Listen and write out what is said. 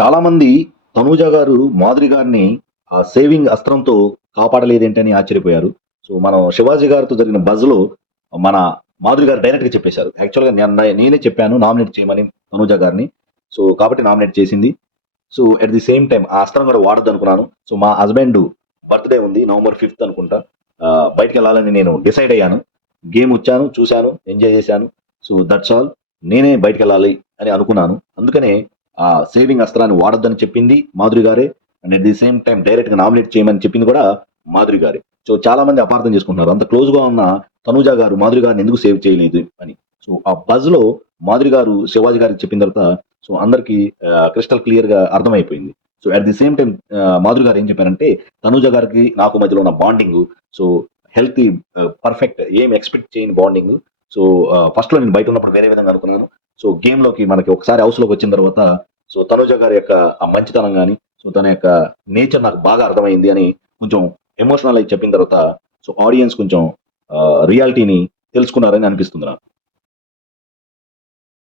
చాలామంది తనూజ గారు మాధురి గారిని ఆ సేవింగ్ అస్త్రంతో కాపాడలేదేంటని ఆశ్చర్యపోయారు. సో మనం శివాజీ గారితో జరిగిన బజ్లో మన మాధురి గారు డైరెక్ట్గా చెప్పేశారు. యాక్చువల్గా నేను- నేనే చెప్పాను నామినేట్ చేయమని తనూజ గారిని. సో కాబట్టి నామినేట్ చేసింది. So at the same time ఆ అస్త్రం కూడా వాడద్దు అనుకున్నాను. సో మా హస్బెండ్ బర్త్డే ఉంది నవంబర్ ఫిఫ్త్ అనుకుంటా. బయటకు బయటికి వెళ్ళాలని నేను డిసైడ్ అయ్యాను. గేమ్ వచ్చాను చూశాను ఎంజాయ్ చేశాను. సో దట్స్ ఆల్ నేనే బయటికి వెళ్ళాలి అని అనుకున్నాను. అందుకనే సేవింగ్ అస్త్రాన్ని వాడొద్దని చెప్పింది మాధురి గారే. And at the same time డైరెక్ట్గా నామినేట్ చేయమని చెప్పింది కూడా మాధురి గారే. సో చాలా మంది అపార్థం చేసుకుంటున్నారు. అంత క్లోజ్గా ఉన్న తనుజ గారు మాధురి గారిని ఎందుకు సేవ్ చేయలేదు అని. సో ఆ బజ్లో మాధురి గారు శివాజీ గారికి చెప్పిన తర్వాత సో అందరికి క్రిస్టల్ క్లియర్గా అర్థమైపోయింది. So at the same time Madhuri గారు ఏం చెప్పారంటే తనుజ గారికి నాకు మధ్యలో ఉన్న బాండింగ్ సో హెల్తీ పర్ఫెక్ట్ ఏం ఎక్స్పెక్ట్ చేయని బాండింగ్ సో ఫస్ట్లో నేను బయట ఉన్నప్పుడు వేరే విధంగా అనుకున్నాను. సో గేమ్లోకి మనకి ఒకసారి హౌస్లోకి వచ్చిన తర్వాత సో తనుజ గారి యొక్క ఆ మంచితనం కానీ సో తన యొక్క నేచర్ నాకు బాగా అర్థమైంది అని కొంచెం ఎమోషనల్ అయి చెప్పిన తర్వాత సో ఆడియన్స్ కొంచెం రియాలిటీని తెలుసుకున్నారని అనిపిస్తుంది నాకు.